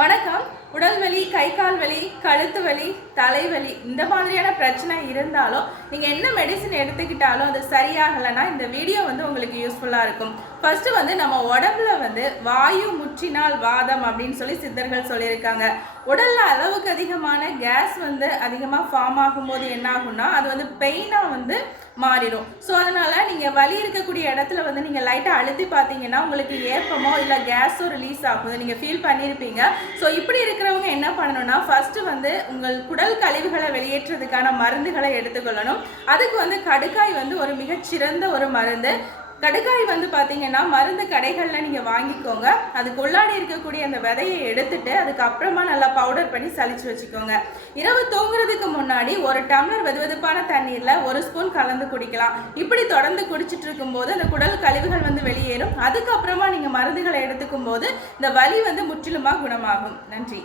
வணக்கம். உடல் வலி கை கால் வலி கழுத்து வலி தலைவலி இந்த மாதிரியான பிரச்சனை இருந்தாலும் நீங்கள் என்ன மெடிசன் எடுத்துக்கிட்டாலும் அது சரியாகலைன்னா இந்த வீடியோ வந்து உங்களுக்கு யூஸ்ஃபுல்லாக இருக்கும். ஃபர்ஸ்ட் வந்து நம்ம உடம்புல வந்து வாயு முற்றினால் வாதம் அப்படின்னு சொல்லி சித்தர்கள் சொல்லியிருக்காங்க. உடலில் அளவுக்கு அதிகமான கேஸ் வந்து அதிகமாக ஃபார்ம் ஆகும்போது என்ன ஆகும்னா அது வந்து பெயினாக வந்து மாறிடும். ஸோ அதனால் நீங்கள் வலி இருக்கக்கூடிய இடத்துல வந்து நீங்கள் லைட்டாக அழுத்தி பார்த்தீங்கன்னா உங்களுக்கு ஏப்பமோ இல்லை கேஸோ ரிலீஸ் ஆகுது நீங்கள் ஃபீல் பண்ணியிருப்பீங்க ஸோ இப்படி இருக்கிறவங்க என்ன பண்ணணும்னா ஃபஸ்ட்டு வந்து உங்கள் குடல் கழிவுகளை வெளியேற்றுறதுக்கான மருந்துகளை எடுத்துக்கொள்ளணும். அதுக்கு வந்து கடுக்காய் வந்து ஒரு மிகச்சிறந்த ஒரு மருந்து. கடுக்காய் வந்து பார்த்தீங்கன்னா மருந்து கடைகளில் நீங்கள் வாங்கிக்கோங்க. அதுக்கு உள்ளாடி இருக்கக்கூடிய அந்த விதையை எடுத்துட்டு அதுக்கப்புறமா நல்லா பவுடர் பண்ணி சளிச்சு வச்சுக்கோங்க. இரவு தூங்குறதுக்கு முன்னாடி ஒரு டம்ளர் வெதுவெதுப்பான தண்ணீரில் ஒரு ஸ்பூன் கலந்து குடிக்கலாம். இப்படி தொடர்ந்து குடிச்சிட்டு இருக்கும்போது அந்த குடல் கழிவுகள் வந்து வெளியேறும். அதுக்கப்புறமா நீங்கள் மருந்துகளை எடுத்துக்கும் போது இந்த வலி வந்து முற்றிலுமாக குணமாகும். நன்றி.